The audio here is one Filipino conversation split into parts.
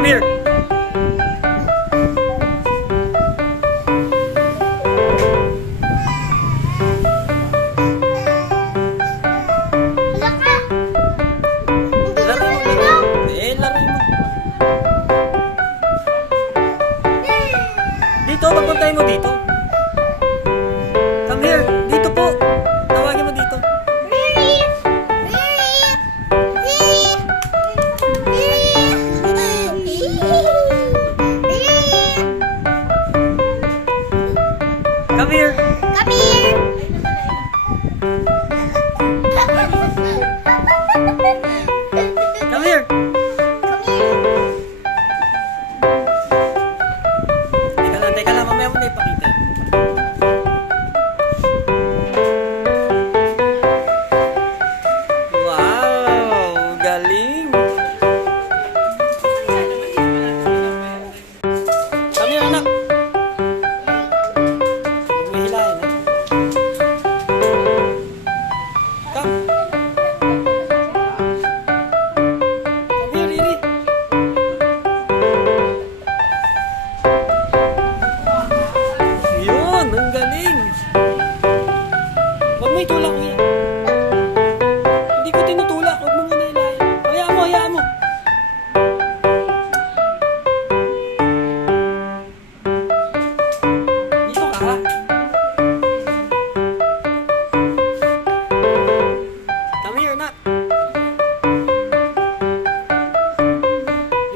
Come here. Wala ka. Hindi Laro ka mo, pwede laro. na. Laro mo. Dito, papuntay mo dito. Come here. Dito po. Tawagin mo dito. Come here. Come here. Come here. Teka lang. Mamaya mo na ipakita. Wow! Galing! Come here, anak! Huwag mo hilahin, ha? Come! Come here, Riri! Yun! Ang galing! Huwag mo itulak, kuya. Hindi ko tinutulak. Huwag mo muna hilahin. Hayaan mo, hayaan mo. Dito ka, ha? Come here, anak.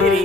Riri.